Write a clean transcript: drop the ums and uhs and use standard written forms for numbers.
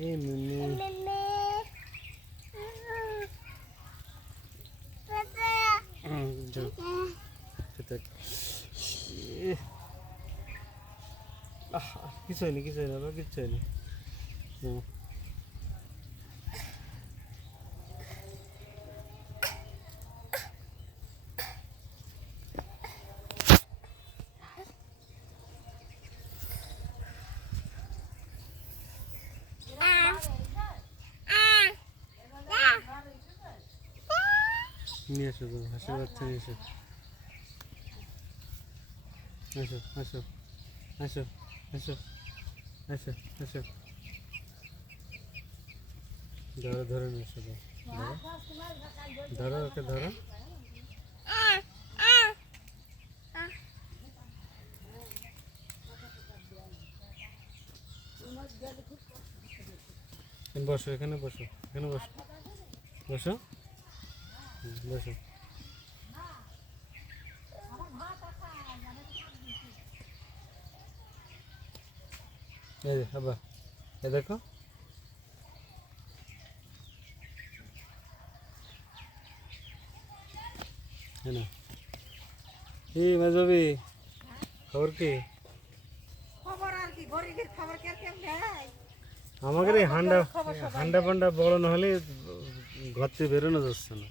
এই মিমি কিছু হয়নি কিছু হয়নি আবার কিচ্ছু হয়নি নিয়ে আসো তো হাঁসের বাচ্চা নিয়ে এসো আসো আসো আসো আসো আসো আসো ধরো ধরে নিয়ে এসো ধরো ধরো ওকে ধরো বসো এখানে বসো এখানে বসো বসো বসো এই যে আবার এ দেখো না এই মেজবি খবর কি আমাদের এই হান্ডা হান্ডা পান্ডা বড় না হলে ঘর থেকে বেরোনো যাচ্ছে না